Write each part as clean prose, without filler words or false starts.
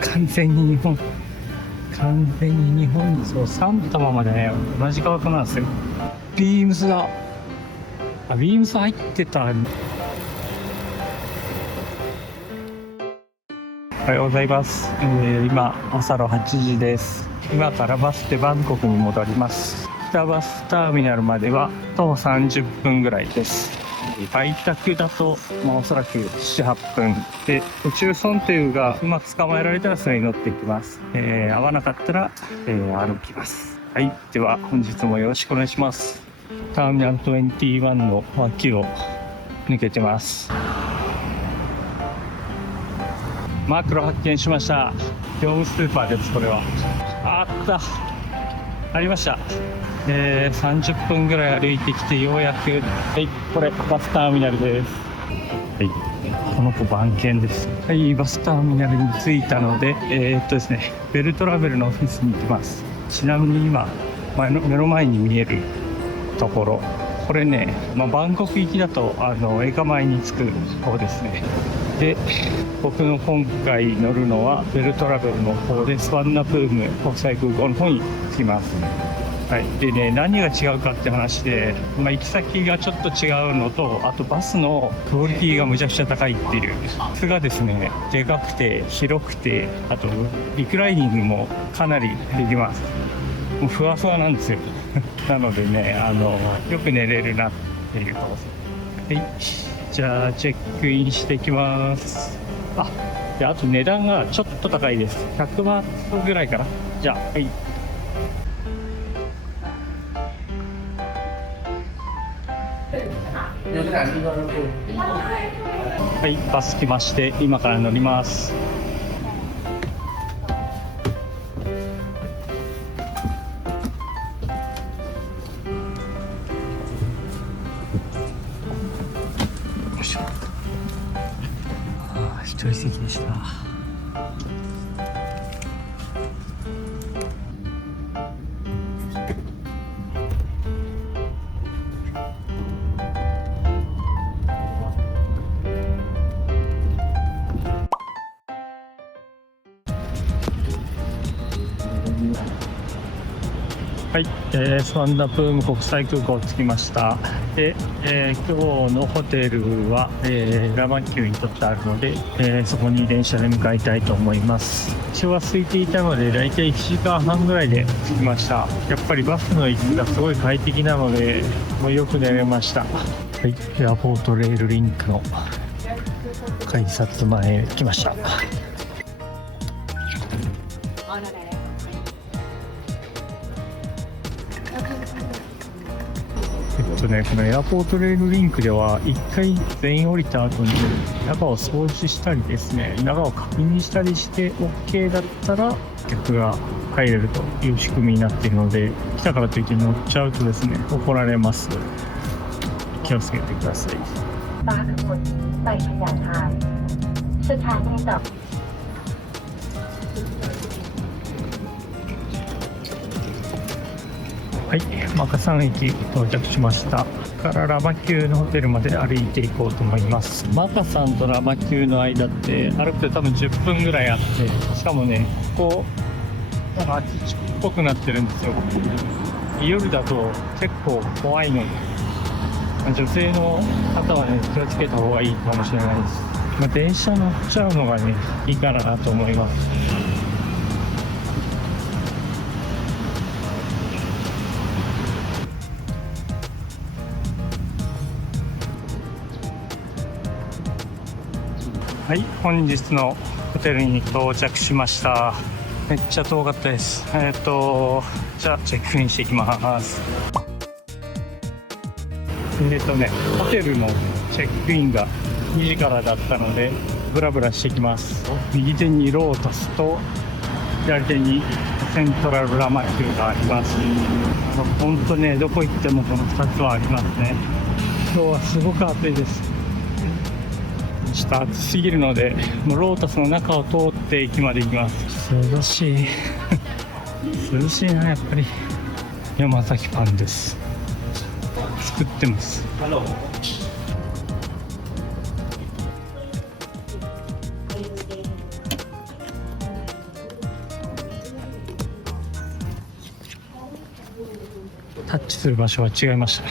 完全に日本、そうサンタマまでね同じ価格なんですよ。ビームスだ。あ、ビームス入ってた。おはようございます。今朝の8時です。今からバスでバンコクに戻ります。北バスターミナルまでは徒歩30分ぐらいです。開拓だと、おそらく7、8分で、途中ソンテウがうまく捕まえられたらそれに乗っていきます。合わなかったら、歩きます。はい、では本日もよろしくお願いします。ターミナル21の脇を抜けてます。マクロ発見しました。業務スーパーです。これはあったありました。30分ぐらい歩いてきてようやく、はい、これバスターミナルです。はい、この子番犬です。はい、バスターミナルに着いたので、ですね、ベルトラベルのオフィスに行きます。ちなみに今目の前に見えるところ、これね、バンコク行きだと映画前に着く方ですね。で、僕の今回乗るのはベルトラベルの方で、スワンナプーム国際空港の方に着きます。はい、でね、何が違うかって話で、行き先がちょっと違うのと、あとバスのクオリティがむちゃくちゃ高いっていう。椅子がですね、でかくて広くて、あとリクライニングもかなりできます。もうふわふわなんですよなのでね、よく寝れるなっていうことです。はい、じゃあチェックインしてきます。あと値段がちょっと高いです。100バーツぐらいかな。じゃあ、はい。はい、バス来まして、今から乗ります。一人席でした。はい、スワンナプーム国際空港着きました。で、今日のホテルは、ラマンキューにとってあるので、そこに電車で向かいたいと思います。人は空いていたので、だいたい1時間半ぐらいで着きました。やっぱりバスの行きがすごい快適なので、もうよく寝れました。はい、エアポートレールリンクの改札前へ来ました。このエアポートレールリンクでは1回全員降りた後に中を掃除したりですね、中を確認したりして OK だったら客が入れるという仕組みになっているので、来たからといって乗っちゃうとですね、怒られます。気をつけてください。はい、マカサン駅到着しました。からラマキューのホテルまで歩いていこうと思います。マカサンとラマキューの間って歩くと多分10分ぐらいあって、しかもね、ここなんかあっちっぽくなってるんですよ。夜だと結構怖いので、女性の方はね、気をつけた方がいいかもしれないです。電車乗っちゃうのがね、いいかなと思います。はい、本日のホテルに到着しました。めっちゃ遠かったです。じゃあチェックインしていきます。ホテルのチェックインが2時からだったのでブラブラしてきます。右手にロータスと左手にセントラルラマキューがあります。本当ね、どこ行ってもこの2つはありますね。今日はすごく暑いです。ちょっと暑すぎるので、もうロータスの中を通って駅まで行きます。涼しい涼しいな。やっぱり山崎パンです。作ってます。タッチする場所は違いました。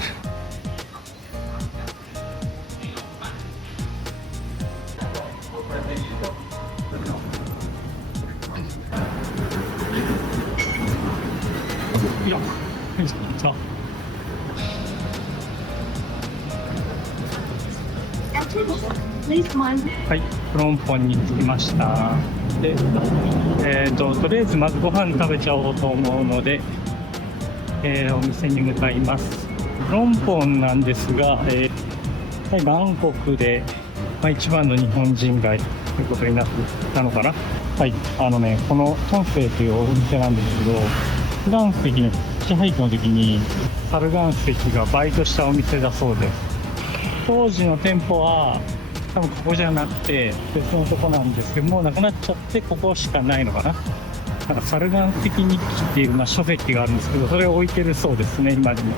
いや、はい、プロンポンに着きました。で、とりあえずまずご飯食べちゃおうと思うので、お店に向かいます。プロンポンなんですが、バンコクで、一番の日本人街ということになったのかな。はい、このトンセイというお店なんですけど、サルガン石の支配の時にサルガン石がバイトしたお店だそうです。当時の店舗は多分ここじゃなくて別のとこなんですけど、もうなくなっちゃってここしかないのかな。なんかサルガン石日記っていう書籍があるんですけど、それを置いてるそうですね、今でも。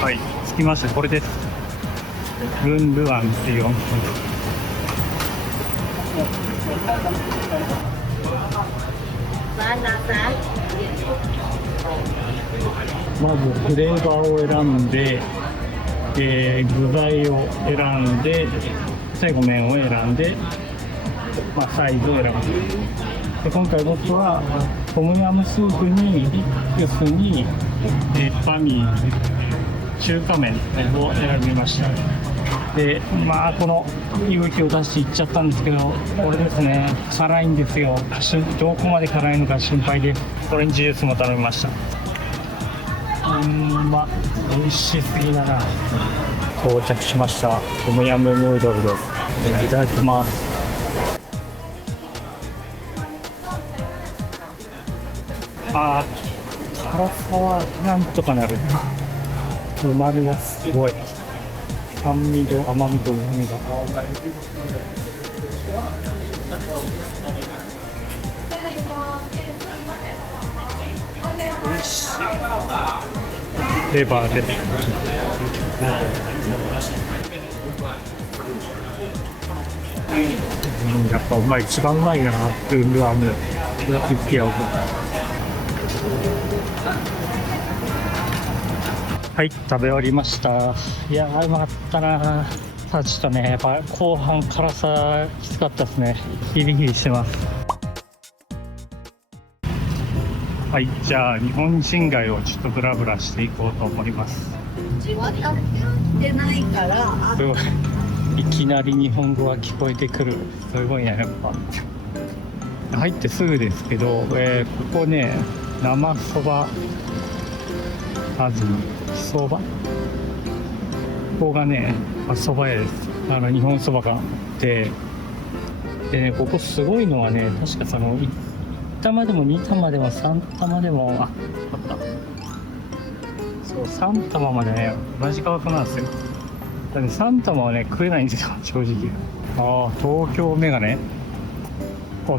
はい、着きました。これです。ルンルアンっていうお店。まずフレーバーを選んで、具材を選んで、最後麺を選んで、サイズを選ぶ。で今回僕はトムヤムスープに要するに、バミー中華麺を選びました。でこの息吹を出していっちゃったんですけど、これですね、辛いんですよ。どこまで辛いのか心配でオレンジジュースも頼みました。美味しすぎだな。到着しました。トムヤムヌードルです。いただきます。辛さはなんとかなる。うまみがすごい。酸味と甘みとうまみが。おいしい。レバーで。やっぱうまい。一番うまいな。ルンルアム。はい、食べ終わりました。いやー、うまかったな。ただちょっとね、やっぱ後半辛さきつかったですね。ヒリヒリしてます。はい、じゃあ日本人街をちょっとブラブラしていこうと思います。うちはやってないから。すごい。いきなり日本語が聞こえてくる。すごいね、やっぱ。入ってすぐですけど、ここね、生そばあずみそば、ここがねそば屋です。日本そばがあって、でね、ここすごいのはね、確かその1玉でも2玉でも3玉でもあったそう3玉までね同じ価格なんですよ。だって3玉はね食えないんですよ、正直。東京メガネ。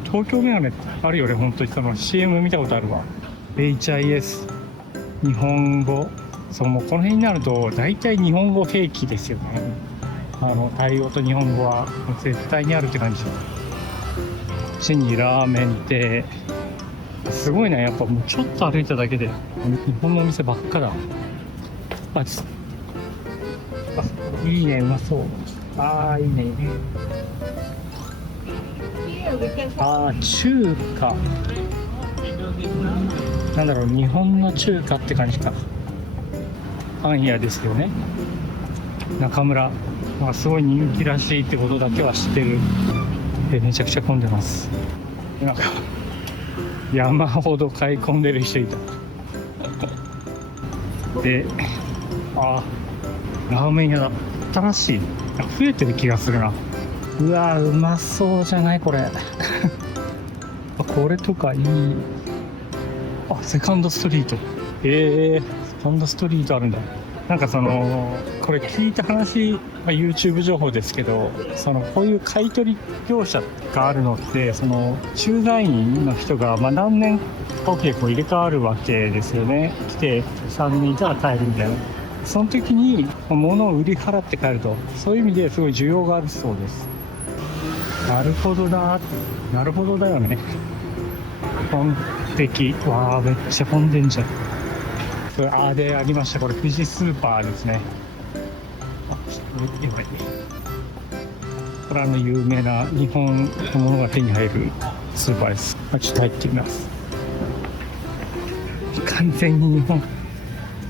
東京メガネってあるよね、本当に。その CM 見たことあるわ。 HIS 日本語。もうこの辺になると大体日本語兵器ですよね。タイ語と日本語は絶対にあるって感じ。シにラーメンってすごいな。やっぱもうちょっと歩いただけで日本のお店ばっかだ。いいね、うまそう。いいね、いいね。中華なんだろう、日本の中華って感じか。パン屋ですよね、中村。すごい人気らしいってことだけは知ってる。めちゃくちゃ混んでます。なんか山ほど買い込んでる人いた。で、ラーメン屋だ。新しい。増えてる気がするな。うわー、うまそうじゃないこれ。これとかいい。セカンドストリート。セカンドストリートあるんだ。なんかこれ聞いた話、YouTube 情報ですけど、こういう買い取り業者があるのって、駐在員の人が何年か結構入れ替わるわけですよね。来て3年いたら帰るみたいな。その時に物を売り払って帰ると、そういう意味ですごい需要があるそうです。なるほどな。なるほどだよね。完璧。めっちゃ混んでんじゃん。でありました。これ富士スーパーですね。これ有名な日本のものが手に入るスーパーです。ちょっと入ってみます。完全に日本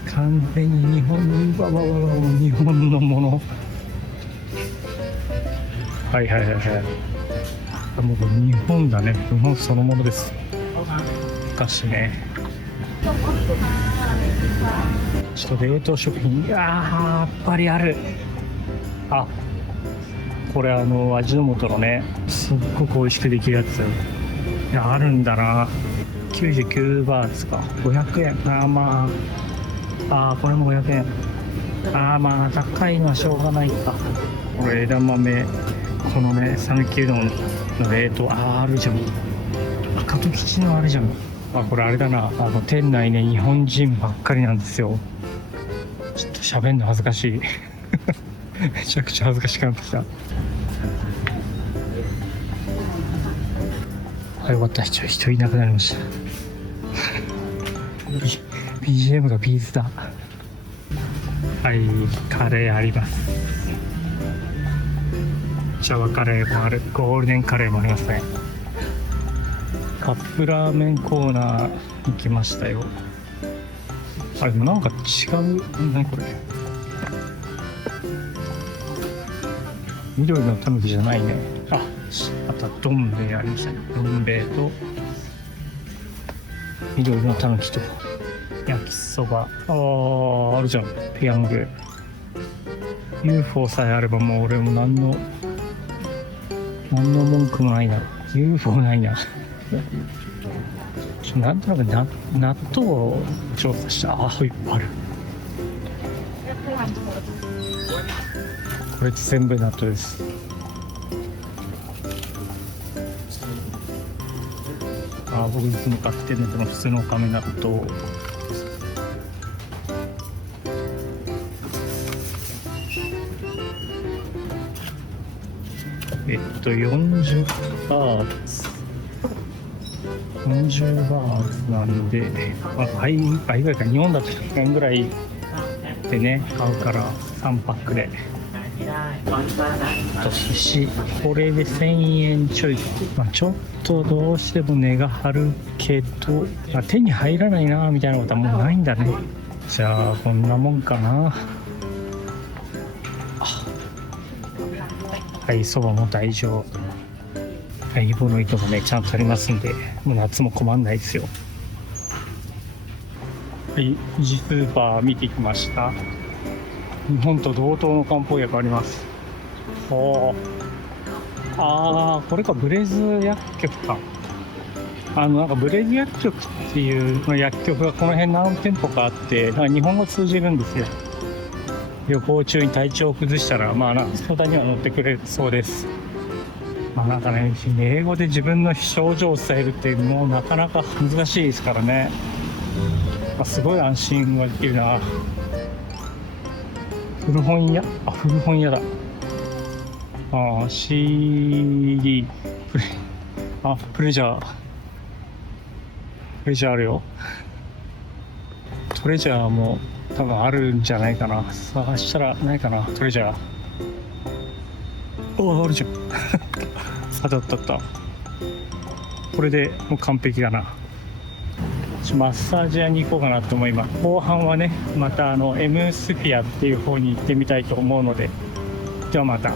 日本のもの。はい。もう日本だね。日本そのものです。昔ね。ちょっと冷凍食品、やっぱりある。これ味の素のね、すっごく美味しくできるやつ。いや、あるんだな。99バーツか。500円。これも500円。高いのはしょうがないか。これ枝豆、このね、讃岐うどんの冷凍、あるじゃん。加藤吉のあるじゃん。これあれだな。店内ね、日本人ばっかりなんですよ。ちょっと喋るの恥ずかしい。めちゃくちゃ恥ずかしくなってきた。よかった。人いなくなりました。BGM がビーズだ。はい、カレーあります。ジャワカレーもある。ゴールデンカレーもありますね。カップラーメンコーナー行きましたよ。でもなんか違う。何これ。緑のたぬきじゃないね。あとはどん兵衛ありましたね。どん兵衛と緑のたぬきと焼きそば。あるじゃん。ペヤング。UFO さえあればもう俺も何の文句もないな。UFO ないな。なんとなく納豆を調査した。いっぱいある。これ全部納豆です。僕いつも買ってるのこの普通の亀納豆。40バーツ。40バーツなんで、倍ぐらいか。日本だと100円ぐらいでね、買うから3パックで。寿司、これで1000円ちょい。ちょっとどうしても値が張るけど、手に入らないなみたいなことはもうないんだね。じゃあこんなもんかな。はい、そばも大丈夫。イボの糸もねちゃんとありますんで、もう夏も困んないですよ。はい、富士スーパー見てきました。日本と同等の漢方薬あります。これか。ブレズ薬局か。なんかブレズ薬局っていう薬局がこの辺何店舗かあって、日本語通じるんですよ。旅行中に体調を崩したら相談には乗ってくれるそうです。なんかね、英語で自分の症状を伝えるってもうなかなか難しいですからね。すごい安心はできるな。古本屋だ。CD プレジャーあるよ。トレジャーも多分あるんじゃないかな。探したらないかな。トレジャーあるじゃん。あった。これでもう完璧だな。マッサージ屋に行こうかなと思います。後半はね、またM スフィアっていう方に行ってみたいと思うので、ではまた。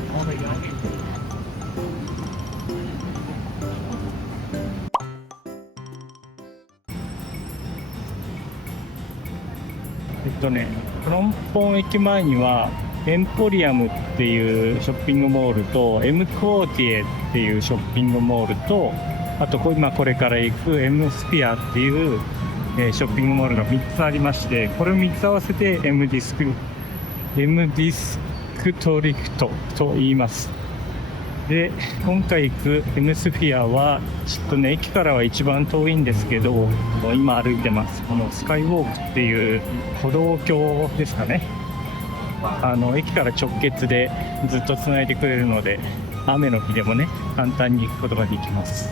プロンポン駅前にはエンポリアムっていうショッピングモールと M クォーティエっていうショッピングモールと、あと今これから行く M スフィアっていうショッピングモールが3つありまして、これを3つ合わせて M ディストリクトと言います。で、今回行く M スフィアはちょっとね、駅からは一番遠いんですけど、今歩いてます。このスカイウォークっていう歩道橋ですかね。駅から直結でずっとつないでくれるので、雨の日でもね簡単に行くことができます。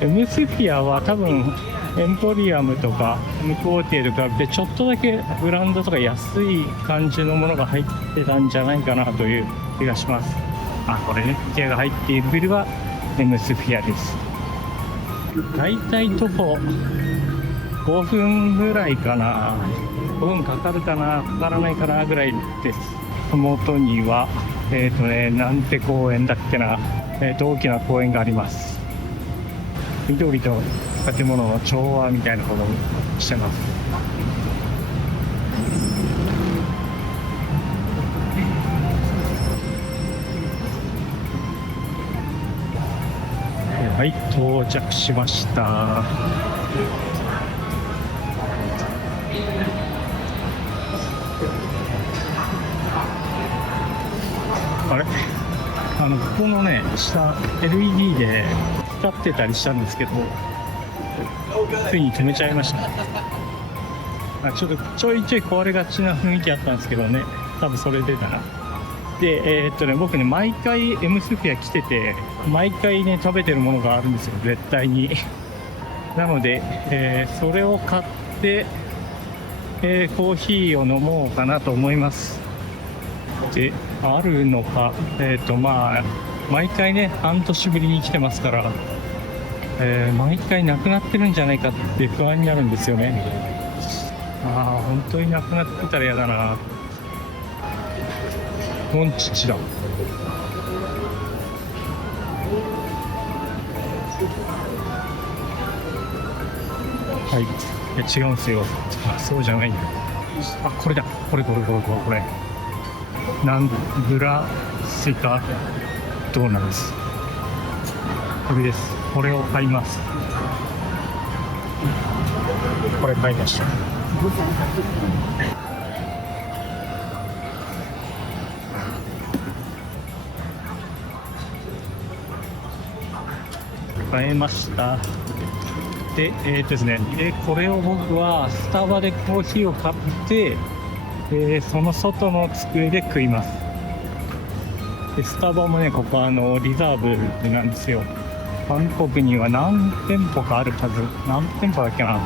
M スフィアは多分エンポリアムとか向こう亭と比べてちょっとだけブランドとか安い感じのものが入ってたんじゃないかなという気がします。これね、IKEAが入っているビルはエムスフィアです。だいたい徒歩5分ぐらいかな、5分かかるかな、かからないかなぐらいです。ふもとにはなんて公園だっけな、大きな公園があります。緑と建物の調和みたいなことをしてます。はい、到着しました。あれ、ここのね、下 LED で光ってたりしたんですけど、ついに止めちゃいました。ちょっとちょいちょい壊れがちな雰囲気あったんですけどね、多分それでだな。で、僕ね、毎回エムスフィア来てて、毎回ね、食べてるものがあるんですよ、絶対に。なので、それを買って、コーヒーを飲もうかなと思います。で、あるのか、毎回ね、半年ぶりに来てますから、毎回なくなってるんじゃないかって不安になるんですよね。本当になくなってたら嫌だな。モンチッチだ。はい、違うんですよ。そうじゃないんだ。これだ。これ。なんブラスイカドーナツ。これです。これを買います。これ買いました。買えました。で、ですね、これを僕はスタバでコーヒーを買って、その外の机で食います。でスタバもね、ここリザーブなんですよ。バンコクには何店舗かあるはず。何店舗だっけな、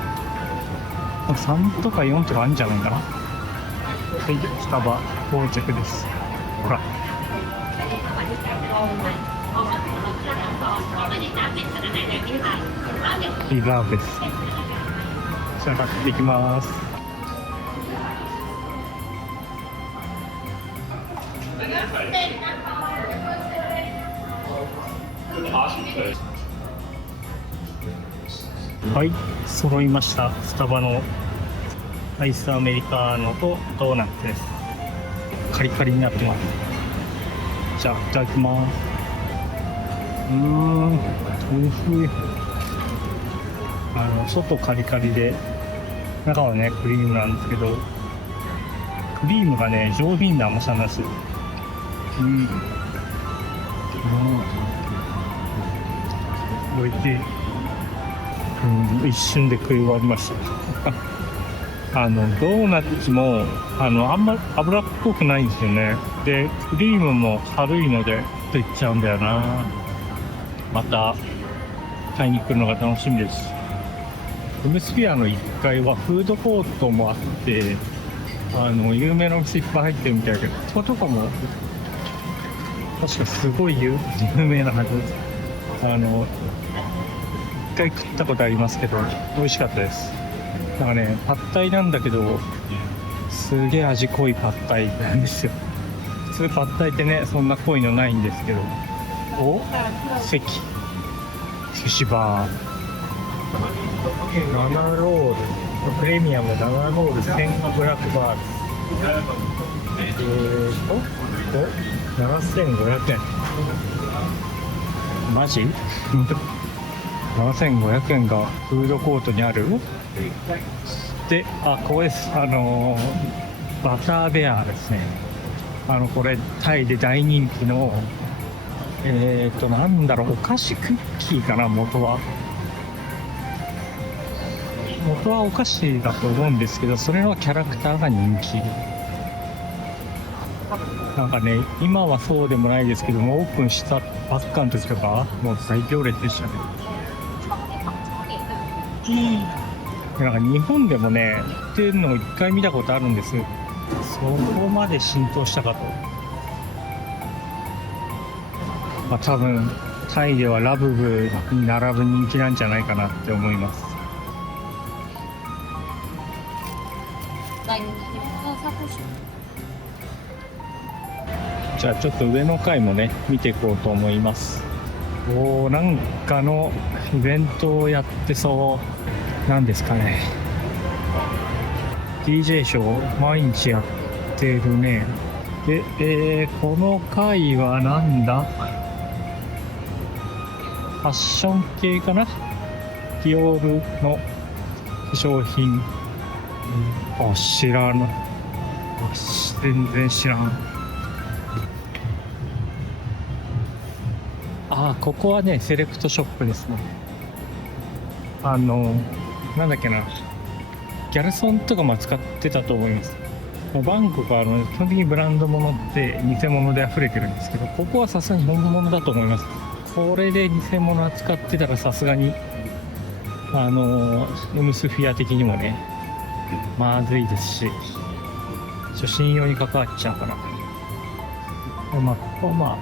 3とか4とかあるんじゃないかな。はい、スタバ到着です。ほら、リザーブです。じゃあ買っていきます。はい、揃いました。スタバのアイスアメリカーノとドーナツです。カリカリになってます。じゃあいただきます。おいしい。外カリカリで中はねクリームなんですけど、クリームがね上品な甘さなんですよ。おいしい。一瞬で食い終わりました。ドーナツもあんまり脂っこくないんですよね。でクリームも軽いのでといっちゃうんだよな。また買いに来るのが楽しみです。エムスフィアの1階はフードコートもあって、有名なお店いっぱい入ってるみたいだけど、こことかも確かすごい有名なはず。1回食ったことありますけど美味しかったです。なんかね、パッタイなんだけどすげえ味濃いパッタイなんですよ。普通パッタイってねそんな濃いのないんですけど。席寿司バー7ロールプレミアム7ロール1000ブラックバー7500円。マジ7500円がフードコートにある。で、ここです。バターベアですね。これタイで大人気のなんだろう、お菓子クッキーかな。元はお菓子だと思うんですけど、それのキャラクターが人気。なんかね、今はそうでもないですけども、オープンしたばっかの時とかもう大行列でしたね。なんか日本でもねっていうのを一回見たことあるんです。そこまで浸透したかと。まあ多分タイではラブブに並ぶ人気なんじゃないかなって思います。じゃあちょっと上の階もね見ていこうと思います。おー、なんかのイベントをやってそう。なんですかね、 DJ ショー毎日やってるね。で、この階はなんだ、ファッション系かな。ディオールの化粧品。あ、知らない。全然知らん。あ、ここはねセレクトショップですね。なんだっけな、ギャルソンとかも使ってたと思います。バンコクは基本的にブランド物って偽物で溢れてるんですけど、ここはさすがに本物だと思います。これで偽物扱ってたらさすがにエムスフィア的にもねまずいですし、信用に関わっちゃうから。まあここはま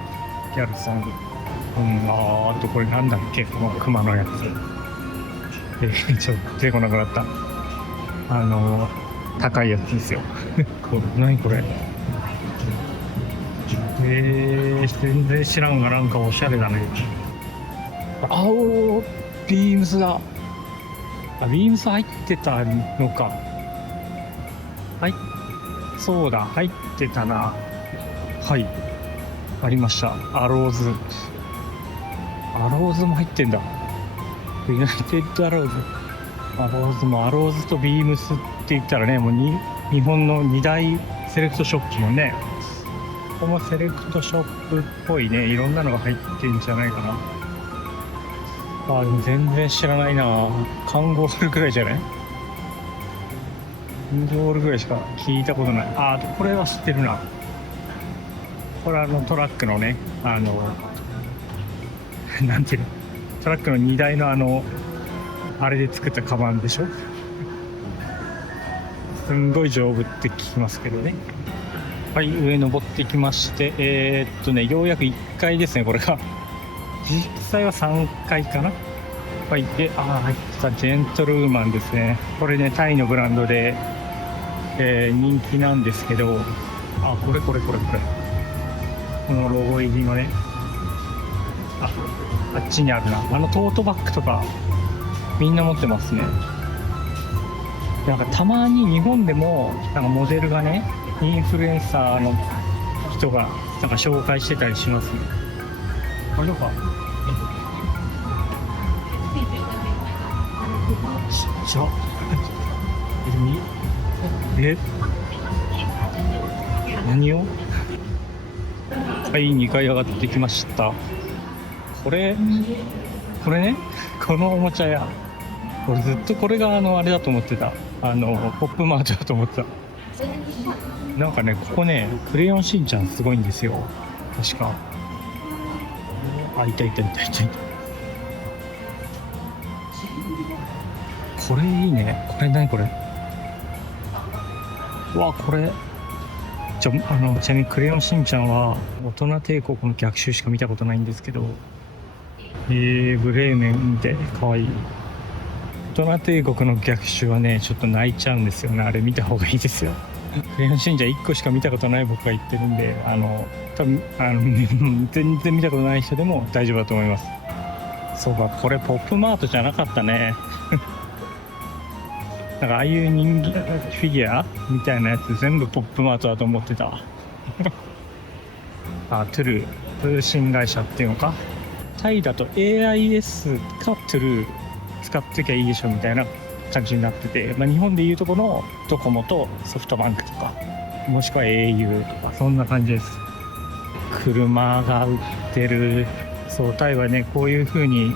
あギャルソン、あとこれなんだっけ、このクマのやつ。ちょっと出てこなくなった。高いやつですよ。何これ。全然知らんがなんかおしゃれだね。ビームスだ。ビームス入ってたのか。はい、そうだ、入ってたな。はい、ありました。アローズも入ってんだ。ユナイテッドアローズ。アローズとビームスって言ったらね、もう日本の2大セレクトショップもね、ここもセレクトショップっぽいね、いろんなのが入ってんじゃないかな。でも全然知らないな。カンゴールぐらいじゃない？カンゴールぐらいしか聞いたことない。これは知ってるな。これトラックのね、なんていうの、トラックの荷台のあれで作ったカバンでしょ。すんごい丈夫って聞きますけどね。はい、上登ってきまして、ようやく1階ですね、これが。実際は3階かな。はい、で、入ったジェントルウーマンですね。これね、タイのブランドで、人気なんですけど、これ。このロゴ入りのね、あっちにあるな。トートバッグとか、みんな持ってますね。なんかたまに日本でもなんかモデルがね、インフルエンサーの人がなんか紹介してたりしますね。これとかちっちゃ。何を。はい、2階上がってきました。これね、このおもちゃ屋、俺ずっとこれがあれだと思ってた。ポップマートだと思ってた。なんかね、ここね、クレヨンしんちゃんすごいんですよ、確か。いた。これいいね。これ何これ。これちなみにクレヨンしんちゃんは大人帝国の逆襲しか見たことないんですけど、ブレーメンで可愛い。大人帝国の逆襲はねちょっと泣いちゃうんですよね。あれ見た方がいいですよ。クレヨンしんちゃん1個しか見たことない僕が言ってるんで、多分全然見たことない人でも大丈夫だと思います。そうか、これポップマートじゃなかったね。なんかああいう人気フィギュアみたいなやつ全部ポップマートだと思ってた。トゥルー通信会社っていうのか。タイだと AIS かトゥルー使ってきゃいいでしょみたいな感じになってて、日本でいうとこのドコモとソフトバンクとか、もしくは au とか、そんな感じです。車が売ってる。そう、タイはねこういう風に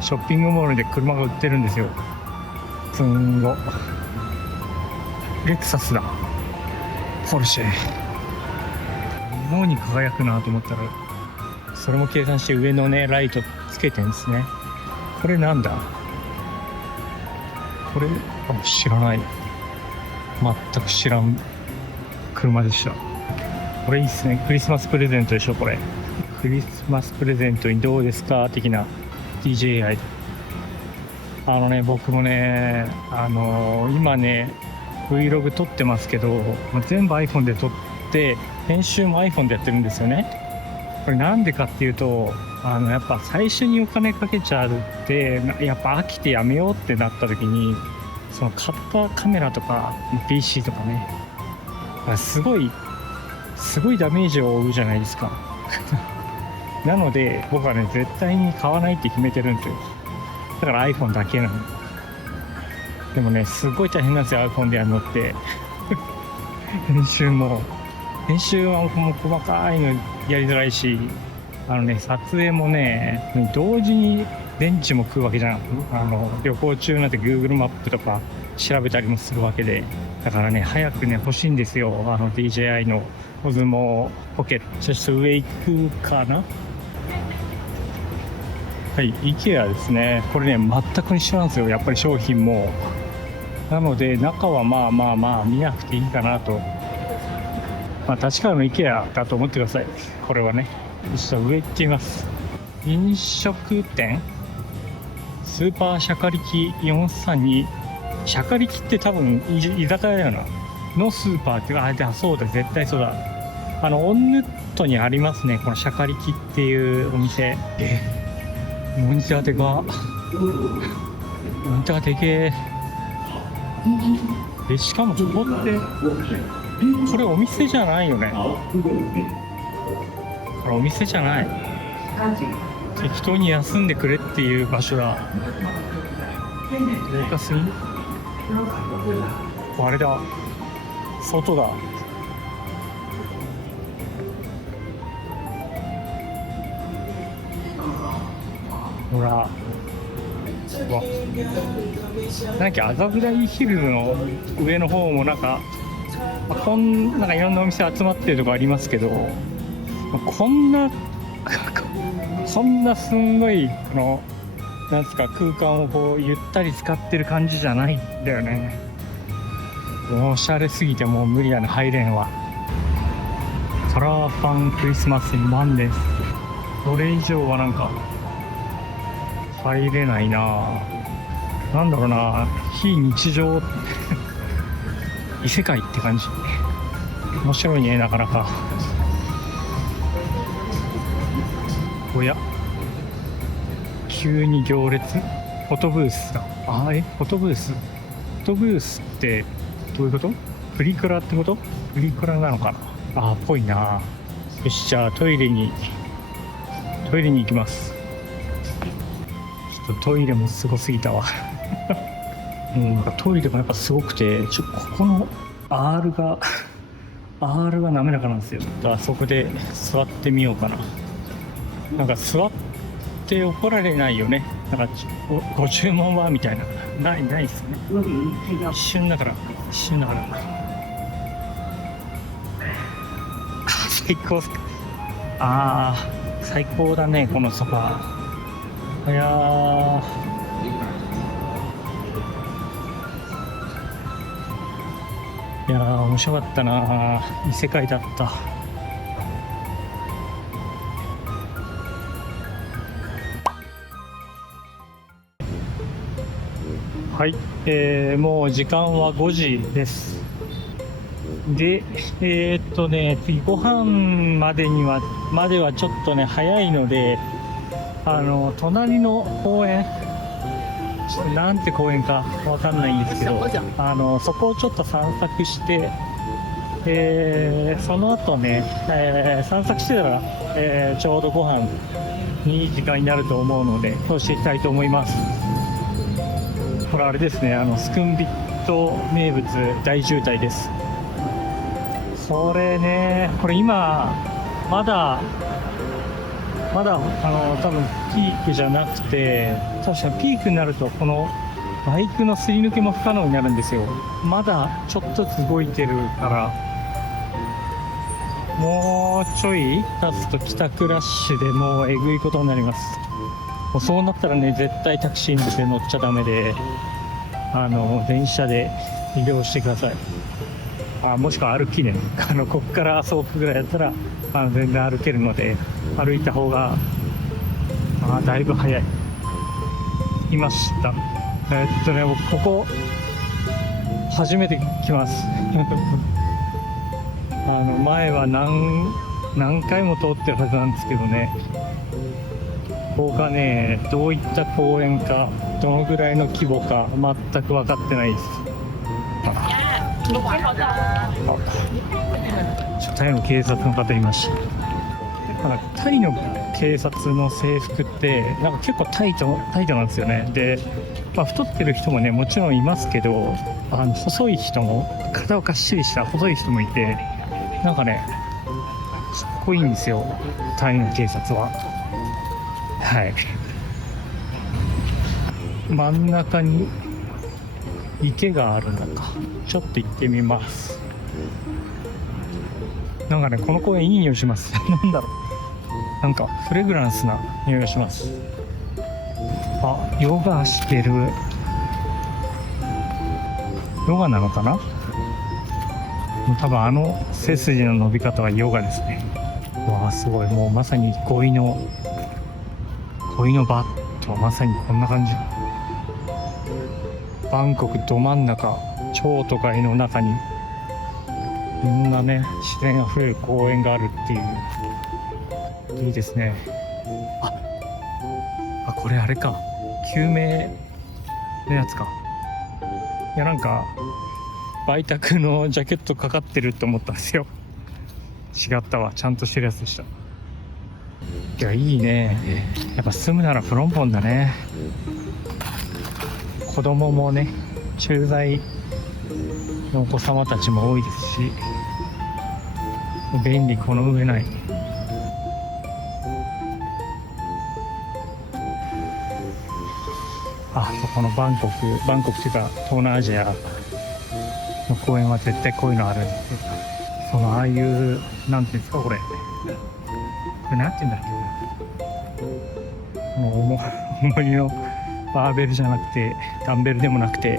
ショッピングモールで車が売ってるんですよ。すんご。レクサスだ。ポルシェ。妙に輝くなと思ったら、それも計算して上のねライトつけてんですね。これなんだ。これ知らない、全く知らん車でした。これいいっすね。クリスマスプレゼントでしょこれ。クリスマスプレゼントにどうですか的な DJI。 僕もね今ね Vlog 撮ってますけど、全部 iPhone で撮って編集も iPhone でやってるんですよね。これなんでかっていうとやっぱ最初にお金かけちゃうってやっぱ飽きてやめようってなった時に、その買ったカメラとか PC とかね、すごいダメージを負うじゃないですかなので僕はね絶対に買わないって決めてるんですよ。だから iPhone だけなの。でもねすごい大変なんですよ iPhone でやるのって編集はもう細かいのやりづらいし、撮影もね同時に電池も食うわけじゃん。旅行中なんて Google マップとか調べたりもするわけで、だからね早くね欲しいんですよDJI のOsmo Pocket。そして上行くかな。はい、IKEA ですね。これね全く一緒なんですよ、やっぱり商品も。なので中はまあ見なくていいかなと。立川の IKEA だと思ってください。これはね。ちょっと上行ってみます。飲食店スーパーシャカリキ432。シャカリキって多分居酒屋だよなのスーパーっていうか、そうだ絶対そうだ。オンヌットにありますね、このシャカリキっていうお店。モニターでかモニターでけえ。しかもここってこれお店じゃないよね。これお店じゃない。適当に休んでくれっていう場所だ。でかすぎ。あれだ、外だ。ほら、わ、なんか麻布台ヒルズの上の方もなんかいろんなお店集まってるとこありますけど、こんなすんごいなんすか空間をこうゆったり使ってる感じじゃないんだよね。もうおしゃれすぎてもう無理やな、入れんわ。カラーファンクリスマスにマンです。それ以上はなんか入れないな。なんだろうな、非日常異世界って感じ。面白いね、なかなか。おや、急に行列。フォトブースだ。フォトブースってどういうこと？プリクラってこと？プリクラなのかな。ぽいな。よし、じゃあトイレに行きます。ちょっとトイレもすごすぎたわなんかトイレもやっぱすごくて、ここの R が滑らかなんですよ。だからそこで座ってみようかな。なんか座って怒られないよね。なんかご注文はみたいなないっすね。一瞬だから最高っす。最高だねこのソファー。いやー面白かったな。異世界だった。はい、もう時間は5時です。で次ご飯まではちょっとね早いので、隣の公園、なんて公園かわかんないんですけど、そこをちょっと散策して、その後ね、散策してたら、ちょうどご飯にいい時間になると思うので、そうしていきたいと思います。これあれですね、スクンビット名物大渋滞です。これ今まだ多分ピークじゃなくて、確かピークになるとこのバイクのすり抜けも不可能になるんですよ。まだちょっとずつ動いてるから、もうちょい経つと帰宅ラッシュでもうえぐいことになります。もうそうなったらね絶対タクシーに乗っちゃダメで、電車で移動してください。もしくは歩きね。こっから麻生区ぐらいだったら全然歩けるので、歩いた方がだいぶ早い。いました。僕ここ初めて来ます。前は何回も通ってるはずなんですけどね。ここがね、どういった公園か、どのぐらいの規模か全く分かってないです。タイの警察の方いました。タイの警察の制服って結構タイトなんですよね。で、太ってる人もねもちろんいますけど、細い人も、体をがっしりした細い人もいて、かっこいいんですよ、タイの警察は。はい。真ん中に池があるのか、ちょっと行ってみます。この公園いい匂いします。なんだろう、フレグランスな匂いがします。ヨガしてる。ヨガなのかな。多分背筋の伸び方はヨガですね。わあ、すごい。もうまさに恋の場とはまさにこんな感じ。バンコクど真ん中、超都会の中にこんなね、自然あふれる公園があるっていう、いいですね。これあれか、救命のやつか。いや、売却のジャケットかかってると思ったんですよ。違ったわ、ちゃんとしてるやつでした。いや、いいね。やっぱ住むならプロンポンだね。子供もね、駐在のお子様たちも多いですし、便利この上ない。このバンコクっていうか東南アジアの公園は絶対こういうのあるんですよ。ああいうなんていうんですか、これなんていうんだっけ、重りのバーベルじゃなくてダンベルでもなくて、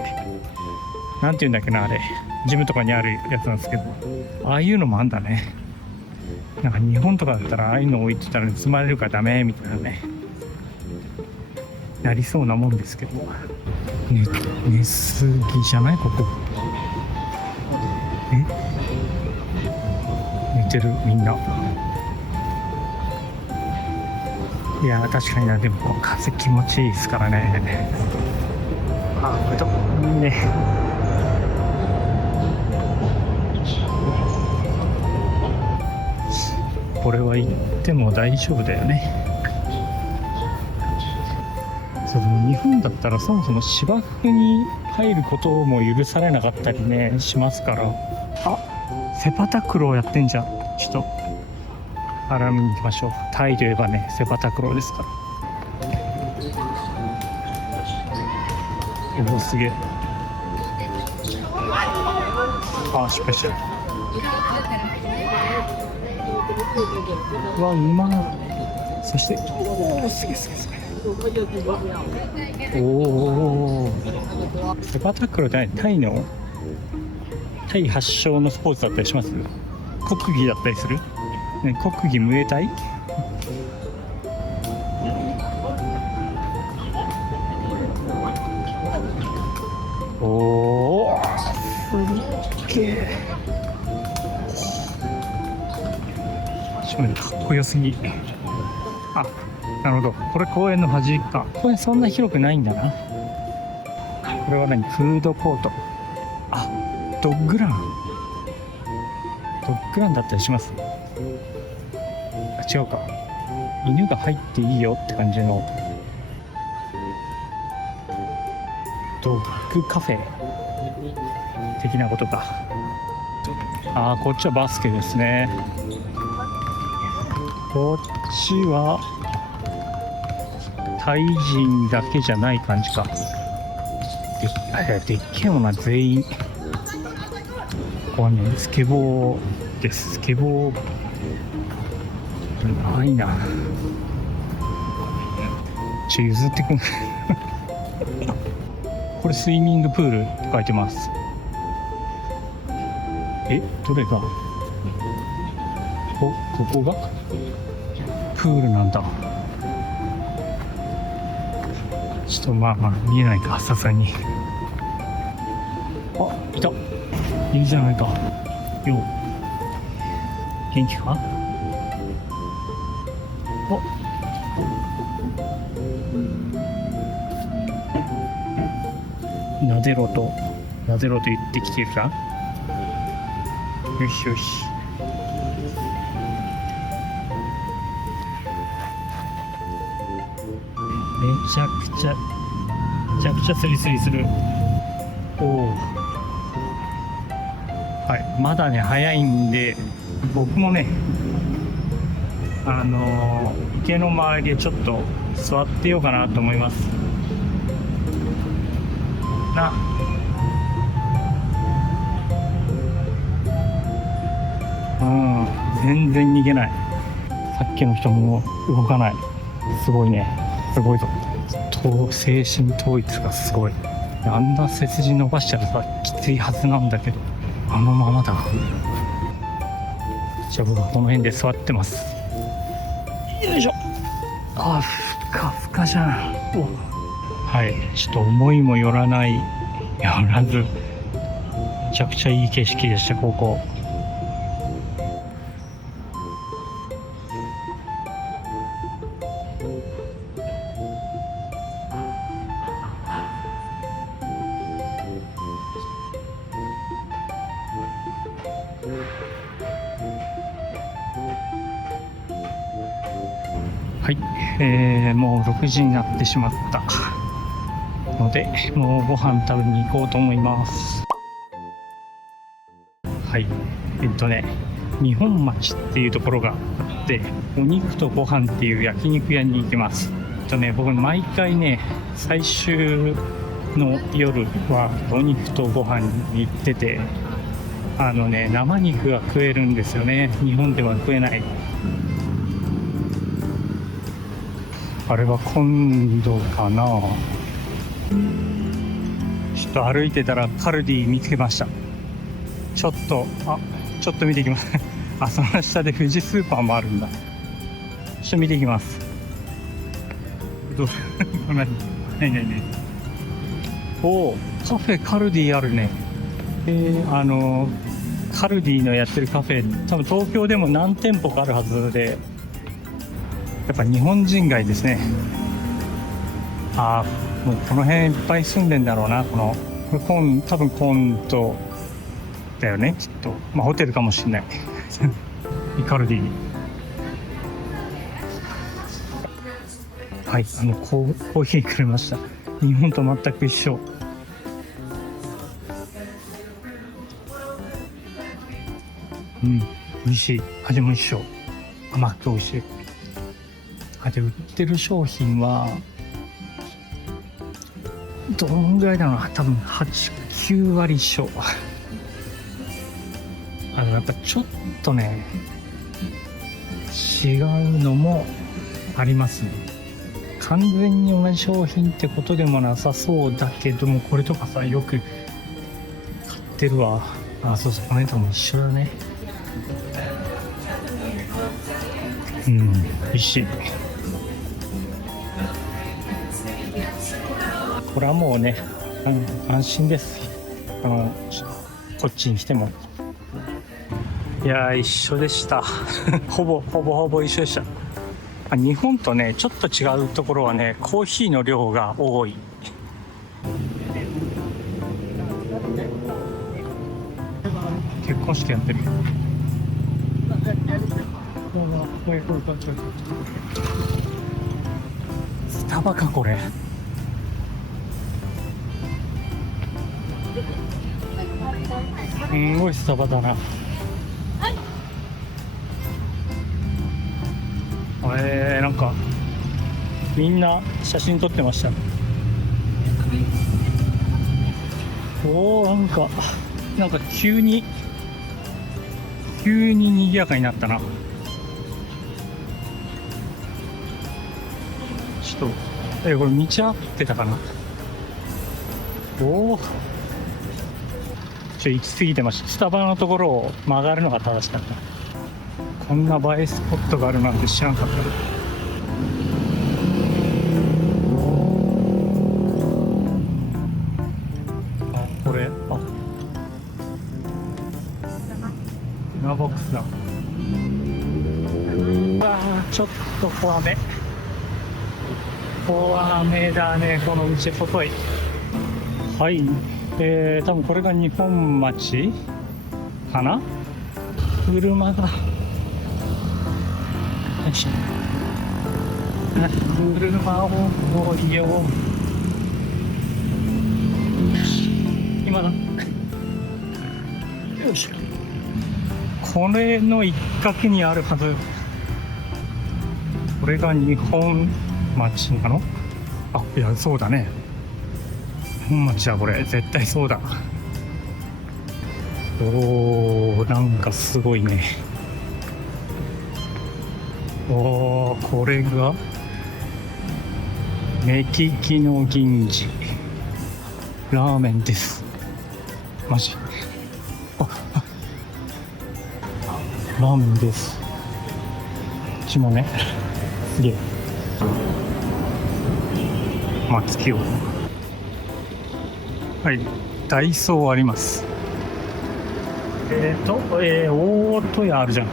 なんていうんだっけな、あれジムとかにあるやつなんですけど、ああいうのもあんだね。日本とかだったらああいうの置いてたら盗まれるからダメみたいなね、やりそうなもんですけど、寝すぎじゃない？ここ寝てるみんな。いや確かにな。でも風気持ちいいですからね。いいね。これは行っても大丈夫だよね。日本だったらそもそも芝生に入ることも許されなかったりねしますから。セパタクローやってんじゃん。ちょっと見に行きましょう。タイといえばね、セパタクローですから。すげえ。失敗してる。そしてすげえセパタクローってタイ発祥のスポーツだったりします？国技だったりする？国技ムエタイ？すげえ。かっこよすぎ。なるほど。これ公園の端か。公園そんな広くないんだな。これはフードコート。ドッグランだったりします？違うか。犬が入っていいよって感じのドッグカフェ的なことか。こっちはバスケですね。こっちはタイ人だけじゃない感じか。でっけえもんな、全員。ここはね、スケボーです。スケボーないな。譲ってくんここれスイミングプールって書いてます。どれが、ここがプールなんだ。ちょっとまあ見えないか、さすがに。あ、いた。いいじゃないか。よう。元気か？お。なでろと言ってきてるか？よしよし。めちゃくちゃスリスリする。おお。はい、まだね早いんで、僕もね池の周りでちょっと座ってようかなと思いますな。全然逃げない。さっきの人も動かない。すごいね、すごいぞ。精神統一がすごい。あんな背筋伸ばしちゃうとさ、きついはずなんだけど、あのままだ。じゃあ僕はこの辺で座ってます。よいしょ。あ、ふかふかじゃん。はい、ちょっと思いもよらずめちゃくちゃいい景色でした。ここはい、もう6時になってしまったので、もうご飯食べに行こうと思います。はい、日本町っていうところがあって、お肉とご飯っていう焼肉屋に行きます。僕毎回ね、最終の夜はお肉とご飯に行ってて、生肉が食えるんですよね。日本では食えない。あれは今度かな。ちょっと歩いてたらカルディ見つけました。ちょっと見てきますあ、その下で富士スーパーもあるんだ。ちょっと見てきます。ねおー、カフェカルディあるね。カルディのやってるカフェ、多分東京でも何店舗かあるはずで、やっぱ日本人街ですね。もうこの辺いっぱい住んでんだろうな。多分コントだよね、きっと。ホテルかもしれないカルディ。はい、コーヒーくれました。日本と全く一緒。美味しい。味も一緒。甘くて美味しい。で売ってる商品はどんぐらいだろうな。多分8、9割一緒。やっぱちょっとね違うのもありますね。完全に同じ商品ってことでもなさそうだけども、これとかさよく買ってるわ。そうこの辺とも一緒だね。美味しい。これはもうね、安心です。こっちに来ても。いや一緒でしたほぼ一緒でした。日本とねちょっと違うところはね、コーヒーの量が多い。結婚式やってる。スタバかこれ。すごいスタバだな。なんかみんな写真撮ってました。なんか急に賑やかになったな。ちょっとこれ道合ってたかな。おお、行き過ぎてました。スタバのところを曲がるのが正しかった。こんな映えスポットがあるなんて知らんかった。あ、これ、フナボックスだ。ちょっと怖め。怖めだね、この道細い。はい、多分これが日本町かな。車が。よいしょ。車を降りよう。今だ。よいしょ。これの一角にあるはず。これが日本町なの？あ、いや、そうだね。日本町はこれ、絶対そうだ。おー、なんかすごいね。おー、これが目利きの銀次ラーメンです。マジ。ラーメンです。こっちもね、すげえ。松清。はい、ダイソーあります。大戸屋あるじゃん。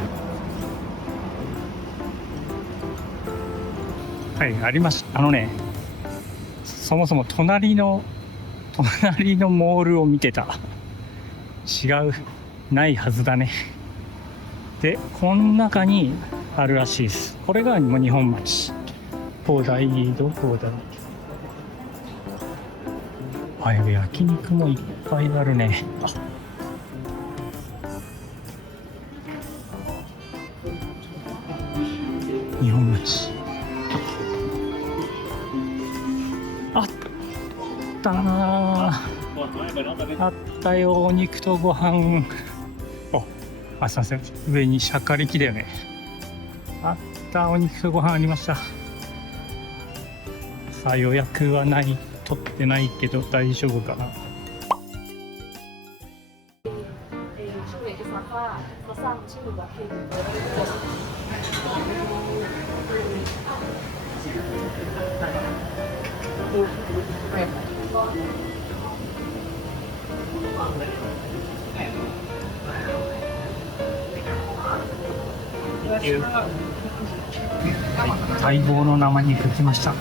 はい、ありました。そもそも隣のモールを見てた。違う、ないはずだね。で、この中にあるらしいです。これがもう日本町。どこだい？あ、焼肉もいっぱいあるね。日本町。あったなー。あったよ、お肉とご飯。すいません。上にシャカリキだよね。あった、お肉とご飯ありました。さあ、予約は取ってないけど大丈夫かな。待望の生肉来ました。う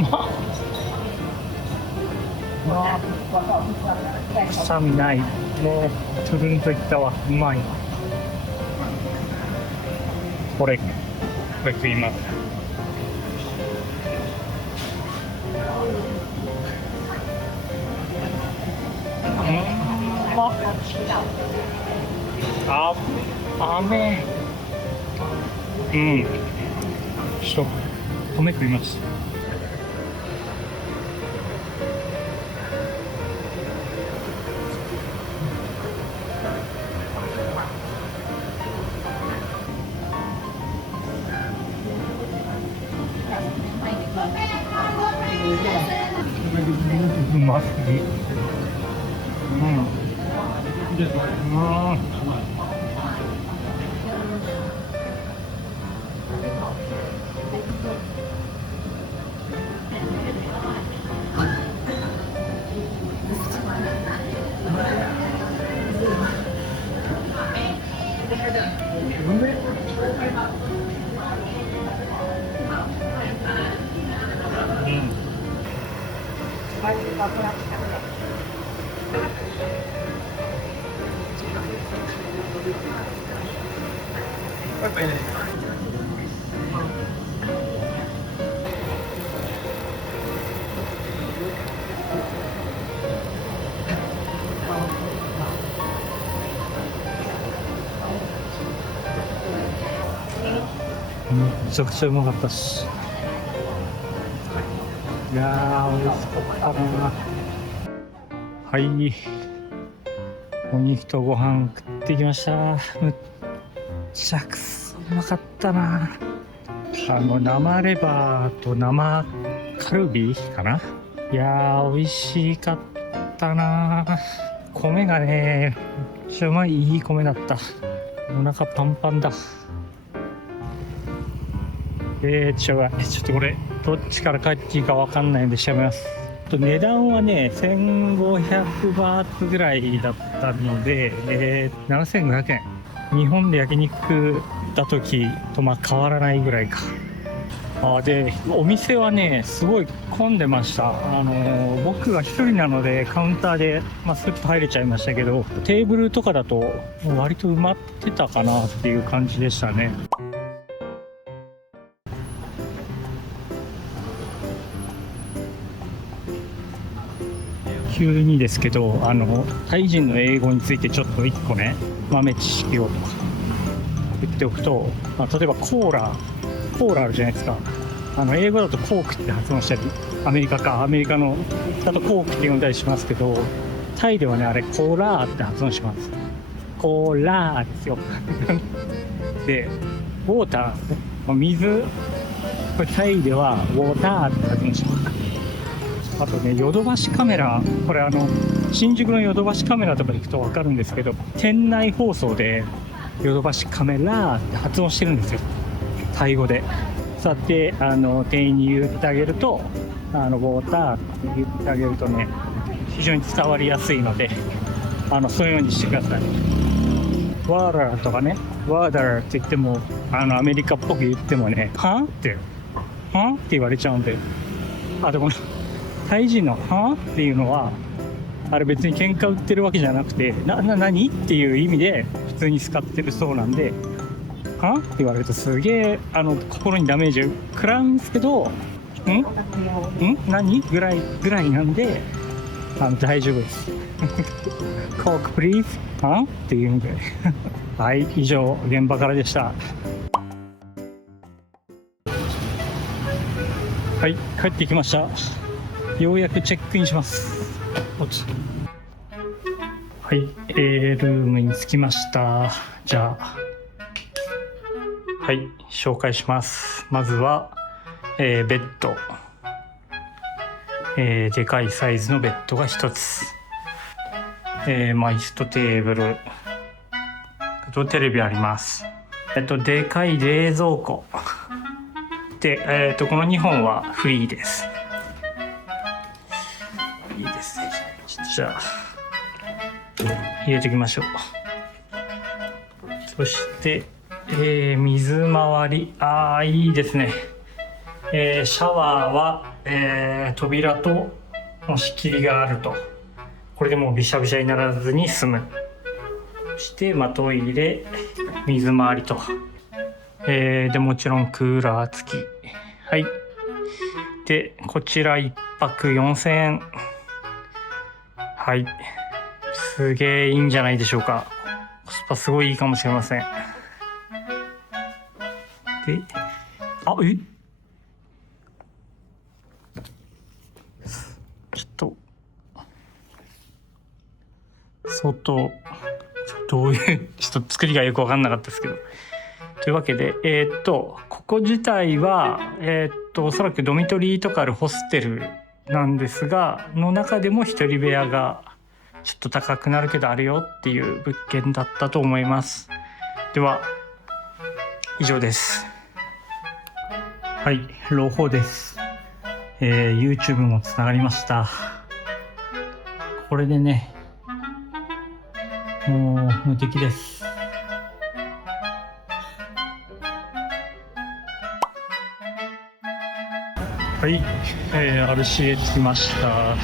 まっ。臭みない。もうトゥルンといったわ。うまい。これ食います。飴。ちょっと米食います。うますぎ。めちゃくちゃうまかったし。いやー、美味しかったな。はい、お肉とご飯食ってきました。ちゃくそうまかったな。生レバーと生カルビかな。いやー美味しかったな。米がねめっちゃうまい、いい米だった。お腹パンパンだ。ちょっとこれどっちから帰っていいか分かんないんで調べます。値段はね1500バーツぐらいだったので、7500円。日本で焼肉食った時と変わらないぐらいか。でお店はねすごい混んでました。僕が一人なのでカウンターで、スッと入れちゃいましたけど、テーブルとかだと割と埋まってたかなっていう感じでしたね。急にですけどタイ人の英語についてちょっと1個ね豆知識を言っておくと、例えばコーラあるじゃないですか。英語だとコークって発音したり、アメリカのだとコークって呼んだりしますけど、タイではねあれコーラーって発音します。コーラーですよでウォーターなんですね。水、これタイではウォーターって発音します。あとねヨドバシカメラ、これ新宿のヨドバシカメラとか行くと分かるんですけど、店内放送でヨドバシカメラって発音してるんですよ、タイ語で。そうやって店員に言ってあげるとウォーターって言ってあげるとね非常に伝わりやすいのでそういうようにしてください。ワーダーとかね、ワーダーって言ってもアメリカっぽく言ってもねはぁって言われちゃうんで、でもタイ人のはぁっていうのはあれ別に喧嘩売ってるわけじゃなくて何っていう意味で普通に使ってるそうなんで、はって言われるとすげえ心にダメージ食らうんですけど、何ぐらいなんで大丈夫ですコークプリーズっていうんではい、以上現場からでした。はい、帰ってきました。ようやくチェックインします。はい、ルームに着きました。じゃあはい、紹介します。まずは、ベッド、でかいサイズのベッドが1つ、椅子とテーブル、あとテレビあります。でかい冷蔵庫で、この2本はフリーです。いいですね。じゃあ入れておきましょう。そして水回り、いいですね。シャワーは、扉と仕切りがあると、これでもうびしゃびしゃにならずに済む。そしてトイレ、水回りと、でもちろんクーラー付き。はい。でこちら1泊4000円。はい、すげえいいんじゃないでしょうか。コスパすごいいいかもしれません。でちょっと外どういうちょっと作りがよく分かんなかったですけど、というわけでここ自体はおそらくドミトリーとかあるホステルなんですが、の中でも一人部屋がちょっと高くなるけどあるよっていう物件だったと思います。では以上です。はい、朗報です。YouTube もつながりました。これでねもう無敵です。はい、RCA 着きました。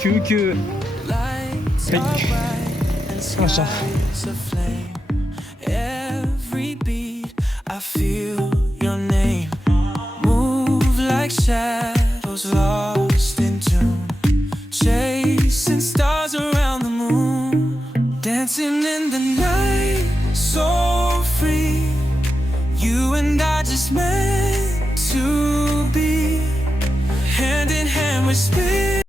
救急、はい、着きました。I feel your name move like shadows lost in tune, chasing stars around the moon, dancing in the night, so free. You and I just meant to be, hand in hand with spirit.